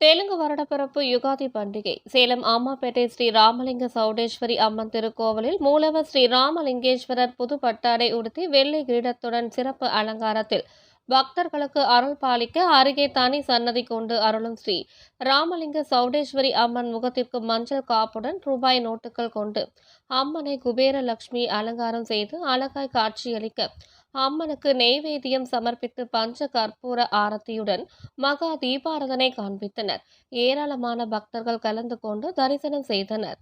தெலுங்கு வருடப்பிறப்பு யுகாதி பண்டிகை சேலம் ஆமாப்பேட்டை ஸ்ரீ ராமலிங்க சௌடேஸ்வரி அம்மன் திருக்கோவிலில் மூலவர் ஸ்ரீ ராமலிங்கேஸ்வரர் புது பட்டாடை உடுத்தி வெள்ளை கிரீடத்துடன் சிறப்பு அலங்காரத்தில் பக்தர்களுக்கு அருள் பாலிக்க அருகே தனி சன்னதி கொண்டு அருளும் ஸ்ரீ ராமலிங்க சௌடேஸ்வரி அம்மன் முகத்திற்கு மஞ்சள் காப்புடன் ரூபாய் நோட்டுகள் கொண்டு அம்மனை குபேர லட்சுமி அலங்காரம் செய்து அழகாய் காட்சியளிக்க அம்மனுக்கு நெய்வேத்தியம் சமர்ப்பித்து பஞ்ச கற்பூர ஆரத்தியுடன் மகா தீபாரதனை காண்பித்தனர். ஏராளமான பக்தர்கள் கலந்து கொண்டு தரிசனம் செய்தனர்.